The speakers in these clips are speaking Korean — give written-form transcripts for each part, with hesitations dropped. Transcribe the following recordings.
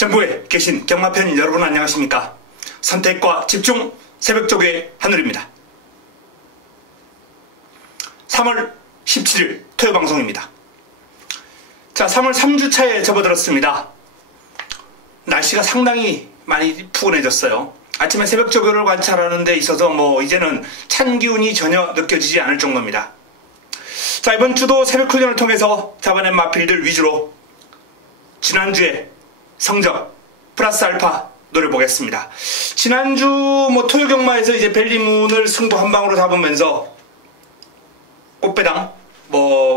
전국에 계신 경마팬 여러분 안녕하십니까? 선택과 집중 새벽조교의 한울입니다. 3월 17일 토요 방송입니다. 자, 3월 3주차에 접어들었습니다. 날씨가 상당히 많이 푸근해졌어요. 아침에 새벽조교를 관찰하는 데 있어서 이제는 찬 기운이 전혀 느껴지지 않을 정도입니다. 자, 이번 주도 새벽 훈련을 통해서 잡아낸 마필들 위주로 지난주에 성적 플러스 알파 노려보겠습니다. 지난주 토요 경마에서 이제 벨리문을 승부 한 방으로 잡으면서 꽃배당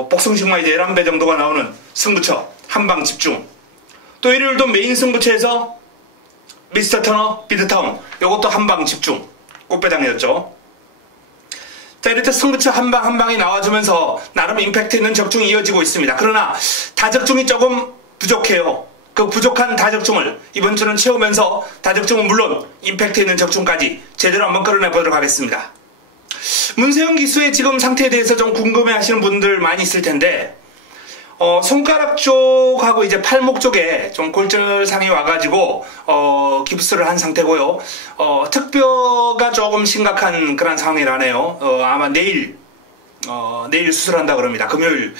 복성식마 이제 11배 정도가 나오는 승부처 한방 집중, 또 일요일도 메인 승부처에서 미스터 터너 비드타운 요것도 한방 집중 꽃배당이었죠. 자, 이렇게 승부처 한방 한방이 나와주면서 나름 임팩트 있는 적중이 이어지고 있습니다. 그러나 다적중이 조금 부족해요. 그 부족한 다적중을 이번 주는 채우면서 다적중은 물론 임팩트 있는 적중까지 제대로 한번 끌어내보도록 하겠습니다. 문세영 기수의 지금 상태에 대해서 좀 궁금해 하시는 분들 많이 있을 텐데, 손가락 쪽하고 이제 팔목 쪽에 좀 골절상이 와가지고 깁스를 한 상태고요. 특뼈가 조금 심각한 그런 상황이라네요. 아마 내일 수술한다 그럽니다. 금요일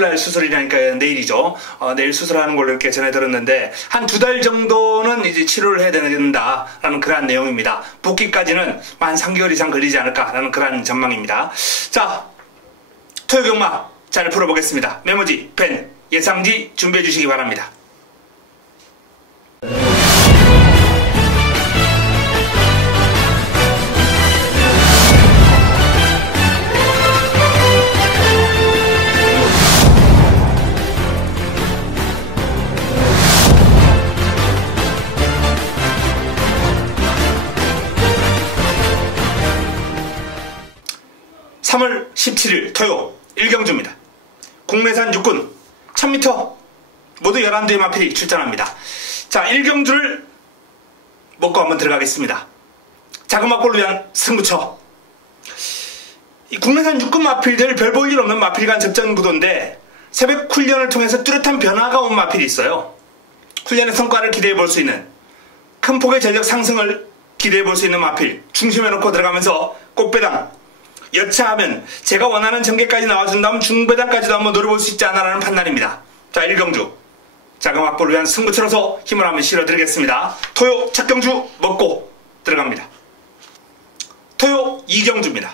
날 수술이라니까 내일이죠. 내일 수술하는 걸로 이렇게 전해 들었는데 한 2달 정도는 이제 치료를 해야 된다라는 그런 내용입니다. 복귀까지는 한 3개월 이상 걸리지 않을까라는 그런 전망입니다. 자, 토요 경마 잘 풀어보겠습니다. 메모지, 펜, 예상지 준비해 주시기 바랍니다. (3월 17일) 토요 1경주입니다. 국내산 육군 1000m 모두 11대의 마필이 출전합니다. 자, 1경주를 먹고 한번 들어가겠습니다. 자그마골을 위한 승부처. 이 국내산 육군 마필들 별 볼 일 없는 마필간 접전 구도인데 새벽 훈련을 통해서 뚜렷한 변화가 온 마필이 있어요. 훈련의 성과를 기대해 볼 수 있는, 큰 폭의 전력 상승을 기대해 볼 수 있는 마필 중심에 놓고 들어가면서 꽃배당 여차하면 제가 원하는 전개까지 나와준다면 중배당까지도 한번 노려볼 수 있지 않나라는 판단입니다. 자, 1경주 자그마골을 위한 승부처로서 힘을 한번 실어드리겠습니다. 토요 첫 경주 먹고 들어갑니다. 토요 2경주입니다.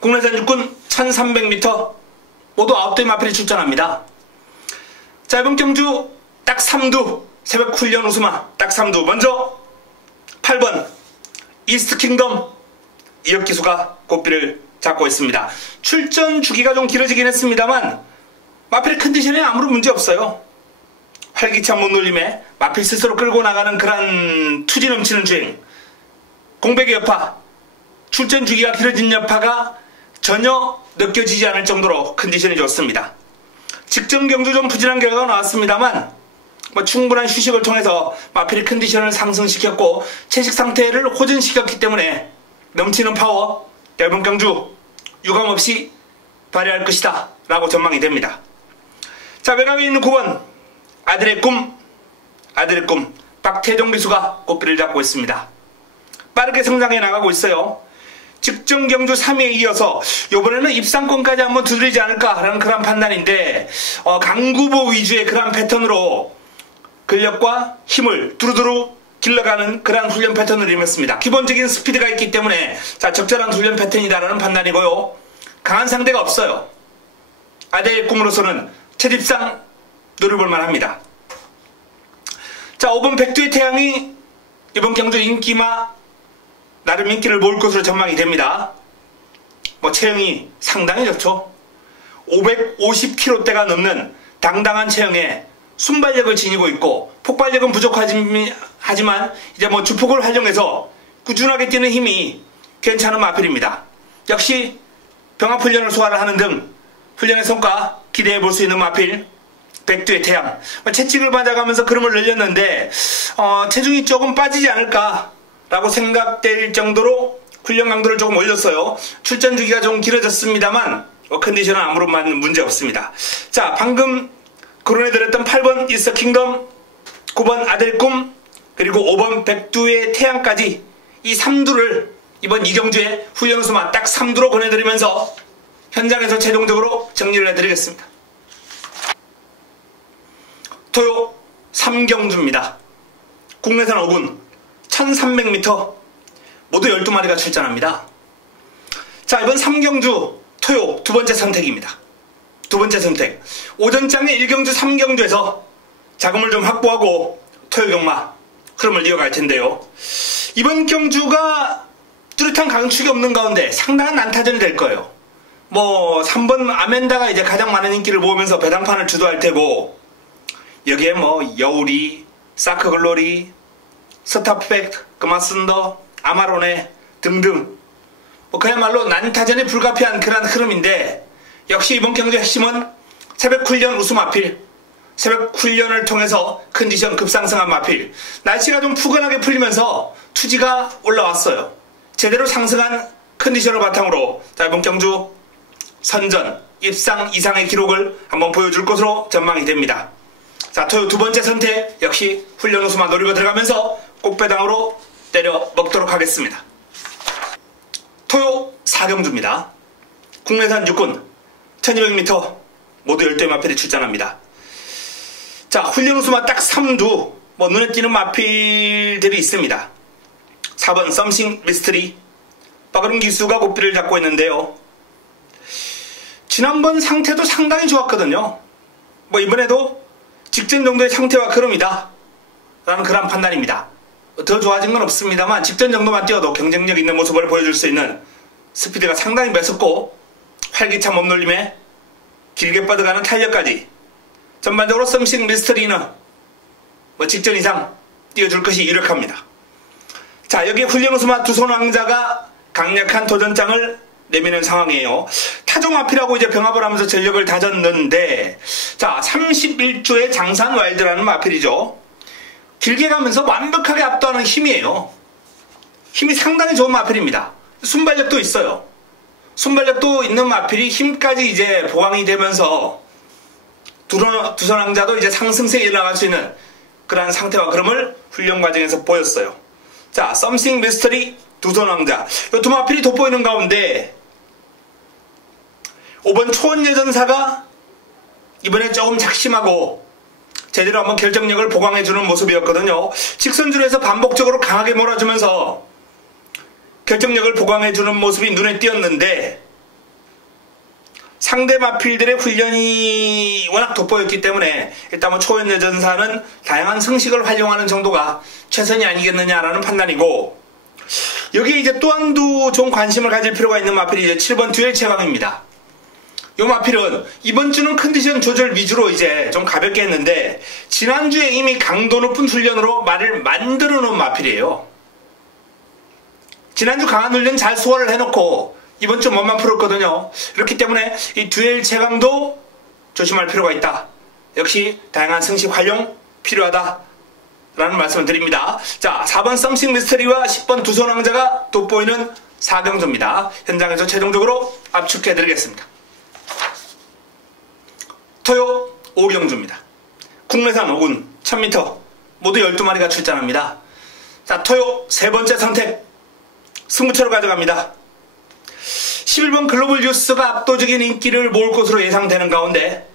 국내산 육군 1300m 모두 9대 마필이 출전합니다. 자, 이번 경주 딱 3두 새벽 훈련 우수마 딱 3두. 먼저 8번 이스트 킹덤 이혁기수가 꽃비를 잡고 있습니다. 출전 주기가 좀 길어지긴 했습니다만 마필의 컨디션에 아무런 문제 없어요. 활기찬 못놀림에 마필 스스로 끌고 나가는 그런 투지 넘치는 주행, 공백의 여파, 출전 주기가 길어진 여파가 전혀 느껴지지 않을 정도로 컨디션이 좋습니다. 직전 경주 좀 부진한 결과가 나왔습니다만 충분한 휴식을 통해서 마필의 컨디션을 상승시켰고 채식 상태를 호전시켰기 때문에 넘치는 파워 이번 경주 유감없이 발휘할 것이다 라고 전망이 됩니다. 자, 외곽에 있는 9번 아들의 꿈 박태종 기수가 꽃비를 잡고 있습니다. 빠르게 성장해 나가고 있어요. 직전 경주 3위에 이어서 이번에는 입상권까지 한번 두드리지 않을까라는 그런 판단인데, 강구보 위주의 그런 패턴으로 근력과 힘을 두루두루 길러가는 그러한 훈련 패턴을 임했습니다. 기본적인 스피드가 있기 때문에 적절한 훈련 패턴이다라는 판단이고요. 강한 상대가 없어요. 아대의 꿈으로서는 채집상 노려볼 만합니다. 자, 5번 백두의 태양이 이번 경주 인기마 나름 인기를 모을 것으로 전망이 됩니다. 체형이 상당히 좋죠. 550kg대가 넘는 당당한 체형에 순발력을 지니고 있고 폭발력은 부족하지만 이제 주폭을 활용해서 꾸준하게 뛰는 힘이 괜찮은 마필입니다. 역시 병합훈련을 소화를 하는 등 훈련의 성과 기대해 볼 수 있는 마필 백두의 태양. 채찍을 맞아가면서 걸음을 늘렸는데 체중이 조금 빠지지 않을까라고 생각될 정도로 훈련 강도를 조금 올렸어요. 출전 주기가 좀 길어졌습니다만 컨디션은 아무런 문제 없습니다. 자, 방금 거론해드렸던 8번 이스터 킹덤 9번 아들꿈, 그리고 5번 백두의 태양까지 이 3두를 이번 이경주의 훈련 우수마 딱 3두로 보내드리면서 현장에서 최종적으로 정리를 해드리겠습니다. 토요 3경주입니다. 국내산 5군 1300m 모두 12마리가 출전합니다. 자, 이번 3경주 토요 두 번째 선택입니다. 두 번째 선택. 오전장의 1경주 3경주에서 자금을 좀 확보하고 토요 경마 흐름을 이어갈 텐데요. 이번 경주가 뚜렷한 강축이 없는 가운데 상당한 난타전이 될 거예요. 뭐 3번 아멘다가 이제 가장 많은 인기를 모으면서 배당판을 주도할 테고, 여기에 뭐 여우리, 사크글로리, 스타팩트, 금화순더, 아마로네 등등 뭐 그야말로 난타전이 불가피한 그런 흐름인데, 역시 이번 경주의 핵심은 새벽 훈련 우수 마필, 새벽 훈련을 통해서 컨디션 급상승한 마필, 날씨가 좀 푸근하게 풀리면서 투지가 올라왔어요. 제대로 상승한 컨디션을 바탕으로 자, 이번 경주 선전, 입상 이상의 기록을 한번 보여줄 것으로 전망이 됩니다. 자, 토요 두 번째 선택 역시 훈련 우수만 노리고 들어가면서 꽃배당으로 때려 먹도록 하겠습니다. 토요 4경주입니다. 국내산 육군 1200m 모두 10대 마필이 출전합니다. 자, 훈련 우수만 딱 3두 뭐 눈에 띄는 마필들이 있습니다. 4번 썸씽 미스터리, 빠그름 기수가 고삐를 잡고 있는데요. 지난번 상태도 상당히 좋았거든요. 뭐 이번에도 직전 정도의 상태와 흐름이다 라는 그런 판단입니다. 더 좋아진 건 없습니다만 직전 정도만 뛰어도 경쟁력 있는 모습을 보여줄 수 있는 스피드가 상당히 매섭고 활기찬 몸놀림에 길게 뻗어가는 탄력까지 전반적으로 썸씽 미스터리는 뭐 직전 이상 뛰어줄 것이 유력합니다. 자, 여기에 훈련 우수마 두손 왕자가 강력한 도전장을 내미는 상황이에요. 타종 마필하고 이제 병합을 하면서 전력을 다졌는데, 자, 31조의 장산 와일드라는 마필이죠. 길게 가면서 완벽하게 압도하는 힘이에요. 힘이 상당히 좋은 마필입니다. 순발력도 있어요. 순발력도 있는 마필이 힘까지 이제 보강이 되면서 두손 왕자도 이제 상승세에 일어나갈 수 있는 그러한 상태와 흐름을 훈련 과정에서 보였어요. 자, 썸씽 미스터리, 두손 왕자. 이 두 마필이 돋보이는 가운데 5번 초원여전사가 이번에 조금 작심하고 제대로 한번 결정력을 보강해주는 모습이었거든요. 직선주로에서 반복적으로 강하게 몰아주면서 결정력을 보강해주는 모습이 눈에 띄었는데, 상대 마필들의 훈련이 워낙 돋보였기 때문에 일단 뭐 초원여전사는 다양한 성식을 활용하는 정도가 최선이 아니겠느냐라는 판단이고, 여기에 이제 또 한두 좀 관심을 가질 필요가 있는 마필이 이제 7번 듀엘 체강입니다. 이 마필은 이번 주는 컨디션 조절 위주로 이제 좀 가볍게 했는데, 지난주에 이미 강도 높은 훈련으로 말을 만들어 놓은 마필이에요. 지난주 강한 훈련 잘 소화를 해놓고 이번 주 몸만 풀었거든요. 그렇기 때문에 이 듀엘 체강도 조심할 필요가 있다. 역시 다양한 성식 활용 필요하다 라는 말씀을 드립니다. 자, 4번 썸씽 미스터리와 10번 두손 왕자가 돋보이는 4경주입니다. 현장에서 최종적으로 압축해 드리겠습니다. 토요 5경주입니다. 국내산 5군 1000m 모두 12마리가 출전합니다. 자, 토요 세 번째 선택 승부처로 가져갑니다. 11번 글로벌 뉴스가 압도적인 인기를 모을 것으로 예상되는 가운데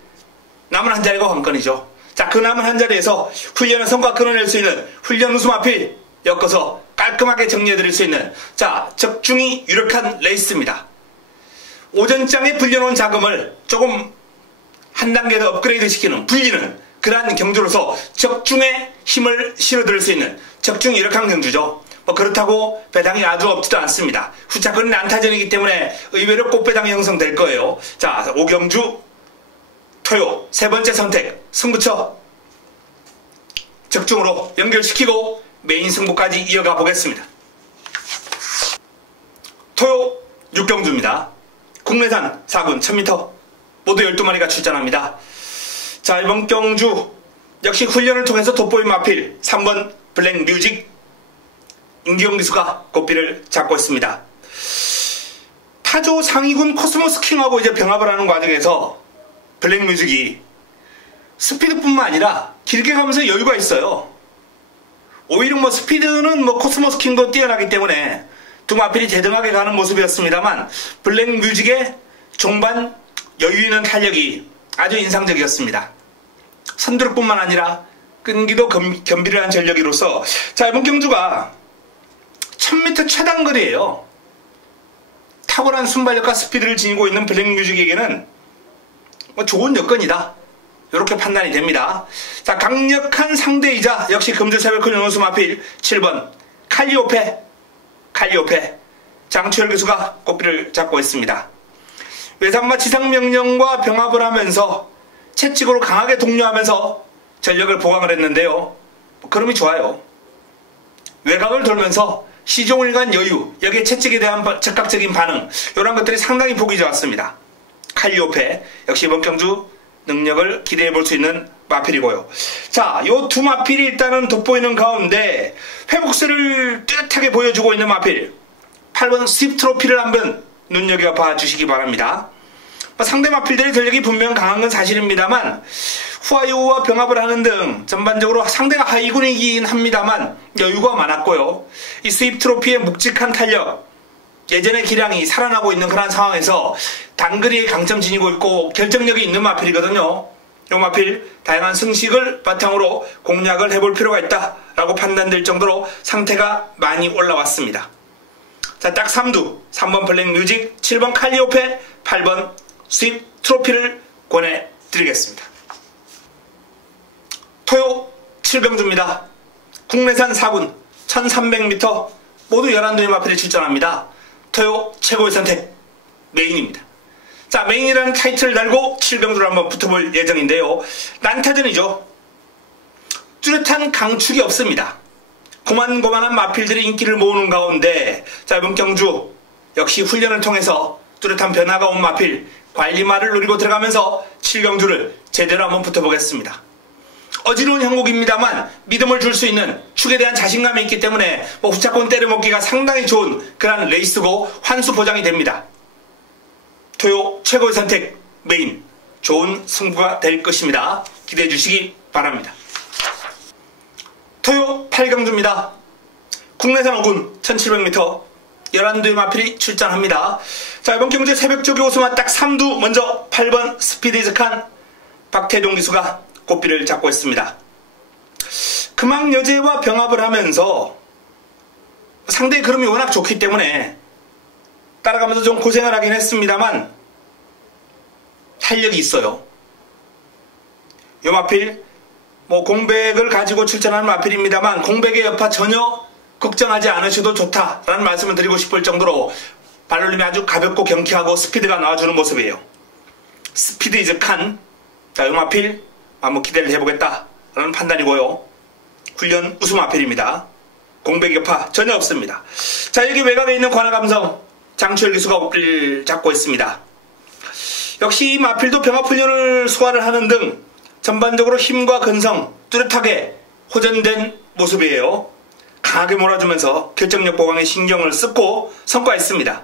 남은 한 자리가 관건이죠. 자, 그 남은 한 자리에서 훈련의 성과 끌어낼 수 있는 훈련 우수 마필 엮어서 깔끔하게 정리해드릴 수 있는, 자, 적중이 유력한 레이스입니다. 오전장에 불려놓은 자금을 조금 한 단계 더 업그레이드 시키는, 불리는 그러한 경주로서 적중에 힘을 실어드릴 수 있는 적중 유력한 경주죠. 뭐 그렇다고 배당이 아주 없지도 않습니다. 후차권은 난타전이기 때문에 의외로 꽃배당이 형성될 거예요. 자, 5경주 토요 세 번째 선택 승부처 적중으로 연결시키고 메인 승부까지 이어가 보겠습니다. 토요 6경주입니다. 국내산 4군 1000m 모두 12마리가 출전합니다. 자, 이번 경주 역시 훈련을 통해서 돋보인 마필 3번 블랙뮤직 임기용 기수가 고삐를 잡고 있습니다. 타조 상위군 코스모스 킹하고 이제 병합을 하는 과정에서 블랙뮤직이 스피드뿐만 아니라 길게 가면서 여유가 있어요. 오히려 뭐 스피드는 뭐 코스모스 킹도 뛰어나기 때문에 두 마필이 대등하게 가는 모습이었습니다만 블랙 뮤직의 종반 여유 있는 탄력이 아주 인상적이었습니다. 선두력뿐만 아니라 끈기도 겸비를 한 전력이로서 자, 이번 경주가 1000m 최단거리예요. 탁월한 순발력과 스피드를 지니고 있는 블랙 뮤직에게는 뭐 좋은 여건이다, 이렇게 판단이 됩니다. 자, 강력한 상대이자 역시 금주 새벽 연호수 마필 7번 칼리오페 장추열 교수가 꽃비를 잡고 있습니다. 외산마 지상명령과 병합을 하면서 채찍으로 강하게 독려하면서 전력을 보강을 했는데요. 그럼이 좋아요. 외곽을 돌면서 시종일관 여유, 여기에 채찍에 대한 즉각적인 반응, 이런 것들이 상당히 보기 좋았습니다. 칼리오페 역시 이번 경주 능력을 기대해 볼 수 있는 마필이고요. 자, 요 두 마필이 일단은 돋보이는 가운데 회복세를 뚜렷하게 보여주고 있는 마필 8번 스윕트로피를 한번 눈여겨봐 주시기 바랍니다. 상대 마필들의 전력이 분명 강한 건 사실입니다만 후아이오와 병합을 하는 등 전반적으로 상대가 하이군이긴 합니다만 여유가 많았고요. 이 스윕트로피의 묵직한 탄력, 예전의 기량이 살아나고 있는 그런 상황에서 단거리에 강점 지니고 있고 결정력이 있는 마필이거든요. 이 마필 다양한 승식을 바탕으로 공략을 해볼 필요가 있다라고 판단될 정도로 상태가 많이 올라왔습니다. 자, 딱 3두 3번 블랙 뮤직, 7번 칼리오페, 8번 스윕트로피를 권해드리겠습니다. 토요 7경주입니다. 국내산 4군 1300m 모두 11두의 마필이 출전합니다. 토요 최고의 선택 메인입니다. 자, 메인이라는 타이틀을 달고 7경주를 한번 붙어볼 예정인데요. 난타전이죠. 뚜렷한 강축이 없습니다. 고만고만한 마필들이 인기를 모으는 가운데 자, 이번 경주 역시 훈련을 통해서 뚜렷한 변화가 온 마필 관리마를 노리고 들어가면서 7경주를 제대로 한번 붙어보겠습니다. 어지러운 형국입니다만 믿음을 줄 수 있는 축에 대한 자신감이 있기 때문에 후차권 때려먹기가 상당히 좋은 그런 레이스고 환수 보장이 됩니다. 토요 최고의 선택 메인, 좋은 승부가 될 것입니다. 기대해 주시기 바랍니다. 토요 8경주입니다. 국내산 5군 1700m 11두의 마필이 출전합니다. 자, 이번 경주의 새벽쪽의 오수마 딱 3두 먼저 8번 스피디즈칸 박태종 기수가 꽃비를 잡고 있습니다. 금왕여제와 병합을 하면서 상대의 그름이 워낙 좋기 때문에 따라가면서 좀 고생을 하긴 했습니다만 탄력이 있어요. 요 마필 공백을 가지고 출전하는 마필입니다만 공백의 여파 전혀 걱정하지 않으셔도 좋다라는 말씀을 드리고 싶을 정도로 발놀림이 아주 가볍고 경쾌하고 스피드가 나와주는 모습이에요. 스피드 이즈 칸. 자, 요 마필 한번 기대를 해보겠다라는 판단이고요. 훈련 우수 마필입니다. 공백 여파 전혀 없습니다. 자, 여기 외곽에 있는 관악감성 장추열 기수가 옷을 잡고 있습니다. 역시 이 마필도 병합훈련을 소화를 하는 등 전반적으로 힘과 근성 뚜렷하게 호전된 모습이에요. 강하게 몰아주면서 결정력 보강에 신경을 쓰고 성과했습니다.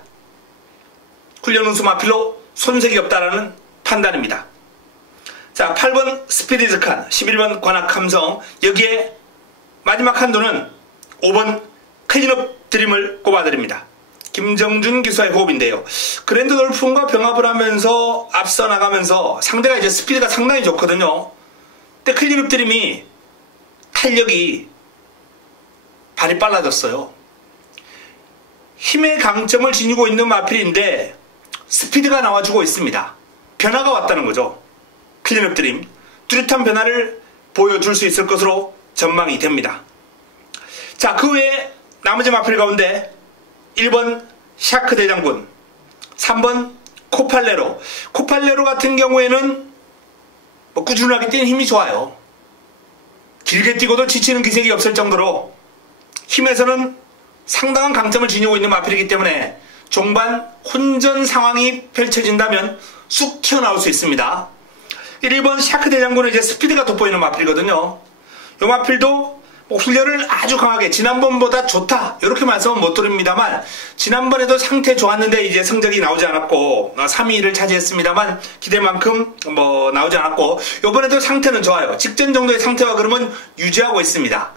훈련 우수 마필로 손색이 없다라는 판단입니다. 자, 8번 스피디즈칸, 11번 관악함성, 여기에 마지막 한도는 5번 클린업 드림을 꼽아드립니다. 김정준 기수의 호흡인데요. 그랜드 돌풍과 병합을 하면서 앞서 나가면서 상대가 이제 스피드가 상당히 좋거든요. 근데 클린업 드림이 탄력이 발이 빨라졌어요. 힘의 강점을 지니고 있는 마필인데 스피드가 나와주고 있습니다. 변화가 왔다는 거죠. 클린업 드림 뚜렷한 변화를 보여줄 수 있을 것으로 전망이 됩니다. 자, 그 외에 나머지 마필 가운데 1번 샤크 대장군, 3번 코팔레로. 코팔레로 같은 경우에는 꾸준하게 뛰는 힘이 좋아요. 길게 뛰고도 지치는 기색이 없을 정도로 힘에서는 상당한 강점을 지니고 있는 마필이기 때문에 종반 혼전 상황이 펼쳐진다면 쑥 튀어나올 수 있습니다. 1번 샤크 대장군은 이제 스피드가 돋보이는 마필이거든요. 이 마필도 뭐 훈련을 아주 강하게 지난번보다 좋다 이렇게 말씀은 못 드립니다만 지난번에도 상태 좋았는데 이제 성적이 나오지 않았고 3위를 차지했습니다만 기대만큼 뭐 나오지 않았고 이번에도 상태는 좋아요. 직전 정도의 상태와 그러면 유지하고 있습니다.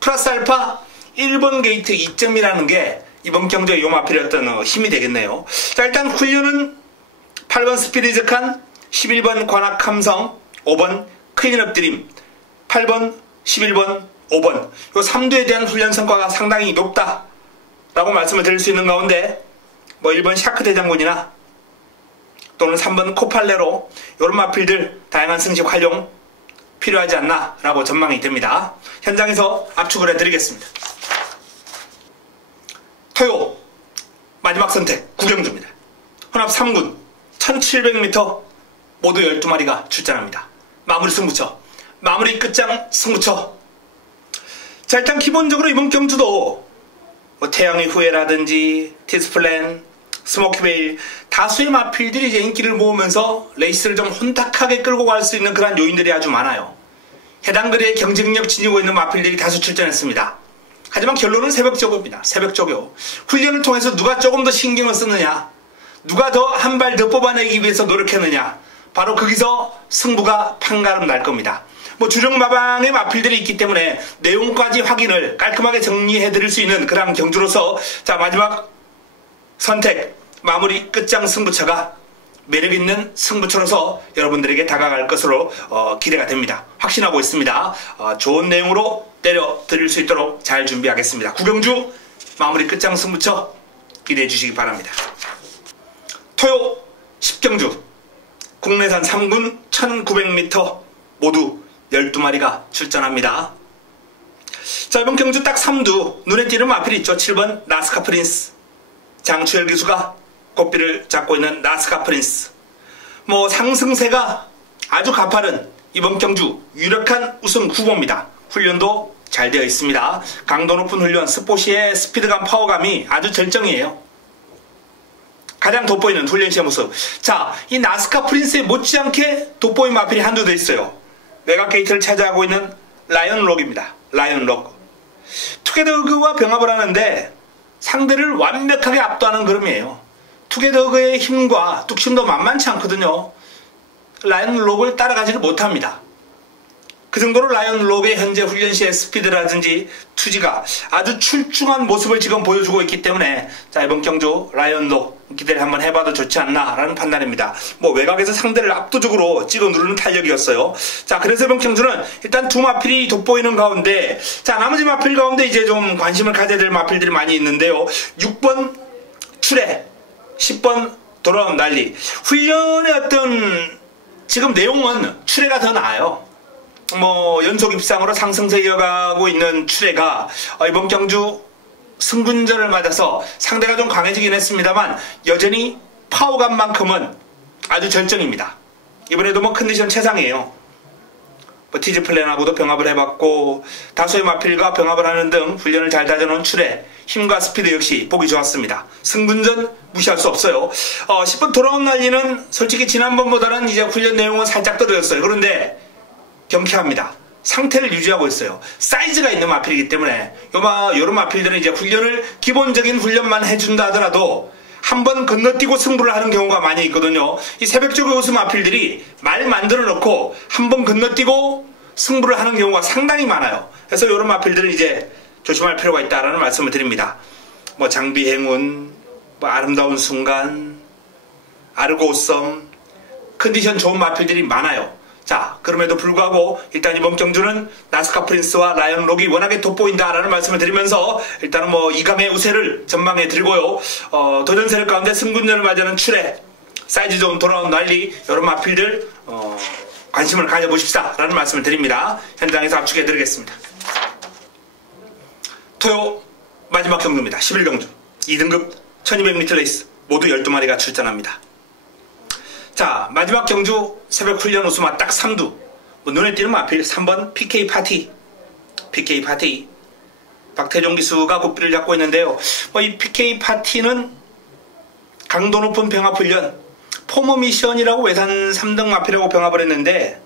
플러스 알파 1번 게이트 2점이라는 게 이번 경주의 요마필의 어떤 힘이 되겠네요. 자, 일단 훈련은 8번 스피리즈칸, 11번 관악함성, 5번 클린업 드림, 8번, 11번, 5번 요 3두에 대한 훈련 성과가 상당히 높다라고 말씀을 드릴 수 있는 가운데 뭐 1번 샤크 대장군이나 또는 3번 코팔레로 이런 마필들 다양한 승식 활용 필요하지 않나 라고 전망이 됩니다. 현장에서 압축을 해드리겠습니다. 토요 마지막 선택 구경주입니다. 혼합 3군 1700m 모두 12마리가 출전합니다. 마무리 승부처, 마무리 끝장 승부처. 자, 일단 기본적으로 이번 경주도 뭐 태양의 후예라든지 티스플랜, 스모키베일 다수의 마필들이 이제 인기를 모으면서 레이스를 좀 혼탁하게 끌고 갈 수 있는 그런 요인들이 아주 많아요. 해당 거리에 경쟁력 지니고 있는 마필들이 다수 출전했습니다. 하지만 결론은 새벽조교입니다. 새벽조교. 훈련을 통해서 누가 조금 더 신경을 쓰느냐, 누가 더 한 발 더 뽑아내기 위해서 노력했느냐, 바로 거기서 승부가 판가름 날 겁니다. 뭐 주력 마방의 마필들이 있기 때문에 내용까지 확인을 깔끔하게 정리해 드릴 수 있는 그런 경주로서 자, 마지막 선택 마무리 끝장 승부처가 매력있는 승부처로서 여러분들에게 다가갈 것으로 기대가 됩니다. 확신하고 있습니다. 좋은 내용으로 때려 드릴 수 있도록 잘 준비하겠습니다. 구경주 마무리 끝장 승부처 기대해 주시기 바랍니다. 토요 10경주 국내산 3군 1900m 모두 12마리가 출전합니다. 자, 이번 경주 딱 3두 눈에 띄는 마필이 있죠. 7번 나스카 프린스, 장추열 기수가 꽃비를 잡고 있는 나스카 프린스. 뭐 상승세가 아주 가파른 이번 경주 유력한 우승 후보입니다. 훈련도 잘 되어 있습니다. 강도 높은 훈련, 스포시의 스피드감, 파워감이 아주 절정이에요. 가장 돋보이는 훈련 시의 모습. 자, 이 나스카 프린스에 못지않게 돋보이는 마필이 한두 돼 있어요. 외곽 게이트를 차지하고 있는 라이언록입니다. 라이언록. 투게더그와 병합을 하는데 상대를 완벽하게 압도하는 그림이에요. 투게더그의 힘과 뚝심도 만만치 않거든요. 라이언록을 따라가지를 못합니다. 그 정도로 라이언록의 현재 훈련 시의 스피드라든지 투지가 아주 출중한 모습을 지금 보여주고 있기 때문에 자, 이번 경주 라이언록 기대를 한번 해봐도 좋지 않나 라는 판단입니다. 뭐 외곽에서 상대를 압도적으로 찍어 누르는 탄력이었어요. 자, 그래서 이번 경주는 일단 두 마필이 돋보이는 가운데 자, 나머지 마필 가운데 이제 좀 관심을 가져야 될 마필들이 많이 있는데요. 6번 출애, 10번 돌아온 난리. 훈련의 어떤 지금 내용은 출애가 더 나아요. 뭐 연속 입상으로 상승세 이어가고 있는 출애가 이번 경주 승군전을 맞아서 상대가 좀 강해지긴 했습니다만 여전히 파워감만큼은 아주 절정입니다. 이번에도 뭐 컨디션 최상이에요. 뭐 티즈플랜하고도 병합을 해봤고 다수의 마필과 병합을 하는 등 훈련을 잘 다져놓은 출애, 힘과 스피드 역시 보기 좋았습니다. 승군전 무시할 수 없어요. 10번 돌아온 난리는 솔직히 지난번보다는 이제 훈련 내용은 살짝 떨어졌어요. 그런데 경쾌합니다. 상태를 유지하고 있어요. 사이즈가 있는 마필이기 때문에 요런 마필들은 이제 훈련을 기본적인 훈련만 해준다 하더라도 한번 건너뛰고 승부를 하는 경우가 많이 있거든요. 이 새벽조교 우승 마필들이 말 만들어 놓고 한번 건너뛰고 승부를 하는 경우가 상당히 많아요. 그래서 요런 마필들은 이제 조심할 필요가 있다라는 말씀을 드립니다. 뭐 장비 행운, 뭐 아름다운 순간, 아르고썸, 컨디션 좋은 마필들이 많아요. 자, 그럼에도 불구하고 일단 이번 경주는 나스카 프린스와 라이언록이 워낙에 돋보인다라는 말씀을 드리면서 일단은 뭐 이감의 우세를 전망해 드리고요. 도전 세력 가운데 승군전을 맞이하는 출애, 사이즈 좋은 돌아온 난리 이런 마필들 관심을 가져보십시다 라는 말씀을 드립니다. 현장에서 압축해 드리겠습니다. 토요 마지막 경주입니다. 11경주 2등급 1200m 레이스 모두 12마리가 출전합니다. 자, 마지막 경주 새벽 훈련 우승화 딱 3두. 뭐 눈에 띄는 마필 3번 PK 파티. PK 파티. 박태종 기수가 국비를 잡고 있는데요. 뭐 이 PK 파티는 강도 높은 병합 훈련, 포머 미션이라고 외산 3등 마필하고 병합을 했는데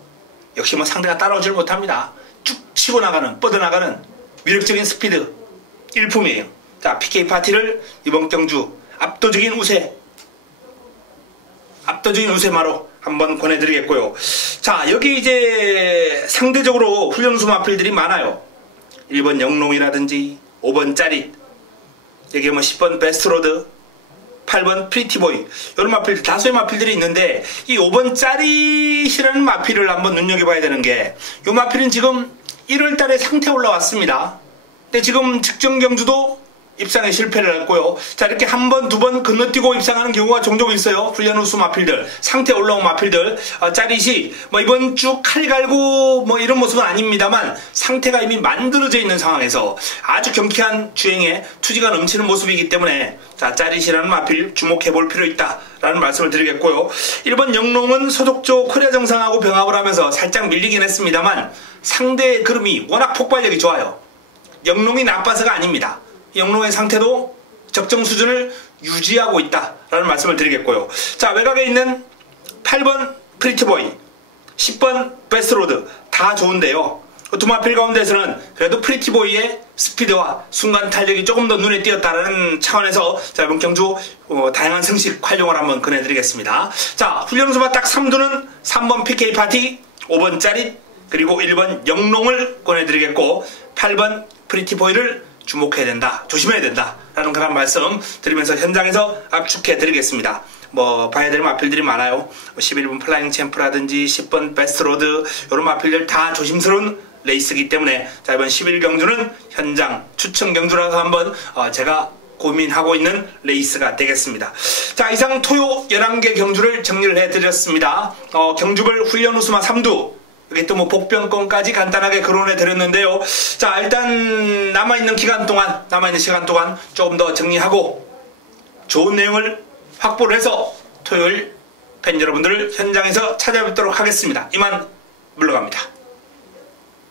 역시 뭐 상대가 따라오질 못합니다. 쭉 치고 나가는, 뻗어나가는 위력적인 스피드 일품이에요. 자, PK 파티를 이번 경주 압도적인 우세마로 한번 권해드리겠고요. 자, 여기 이제 상대적으로 훈련수 마필들이 많아요. 1번 영롱이라든지 5번 짜릿, 여기 뭐 10번 베스트로드, 8번 프리티보이, 이런 마필들, 다수의 마필들이 있는데 이 5번 짜릿이라는 마필을 한번 눈여겨봐야 되는 게, 이 마필은 지금 1월달에 상태 올라왔습니다. 근데 지금 직전 경주도 입상에 실패를 했고요. 자, 이렇게 한 번, 두 번 건너뛰고 입상하는 경우가 종종 있어요. 훈련 우수 마필들, 상태 올라온 마필들. 짜릿이 뭐 이번 주 칼 갈고 뭐 이런 모습은 아닙니다만 상태가 이미 만들어져 있는 상황에서 아주 경쾌한 주행에 투지가 넘치는 모습이기 때문에, 자, 짜릿이라는 마필 주목해 볼 필요 있다라는 말씀을 드리겠고요. 1번 영롱은 소독조 코리아 정상하고 병합을 하면서 살짝 밀리긴 했습니다만 상대의 그름이 워낙 폭발력이 좋아요. 영롱이 나빠서가 아닙니다. 영롱의 상태도 적정 수준을 유지하고 있다라는 말씀을 드리겠고요. 자, 외곽에 있는 8번 프리티보이, 10번 베스트로드 다 좋은데요. 두 마필 가운데서는 그래도 프리티보이의 스피드와 순간 탄력이 조금 더 눈에 띄었다는 차원에서, 자, 이번 경주 다양한 승식 활용을 한번 권해드리겠습니다. 자, 훈련수마 딱 3두는 3번 PK 파티, 5번 짜릿, 그리고 1번 영롱을 권해드리겠고 8번 프리티보이를 주목해야 된다, 조심해야 된다 라는 그런 말씀 드리면서 현장에서 압축해 드리겠습니다. 뭐 봐야 될 마필들이 많아요. 11번 플라잉 챔프라든지 10번 베스트로드, 이런 마필들 다 조심스러운 레이스이기 때문에, 자, 이번 11경주는 현장 추천 경주라서 한번 제가 고민하고 있는 레이스가 되겠습니다. 자, 이상 토요 11개 경주를 정리를 해드렸습니다. 경주별 훈련 우수마 3두, 여기 또 뭐 복병권까지 간단하게 거론해 드렸는데요. 자, 일단 남아있는 시간 동안 조금 더 정리하고 좋은 내용을 확보를 해서 토요일 팬 여러분들을 현장에서 찾아뵙도록 하겠습니다. 이만 물러갑니다.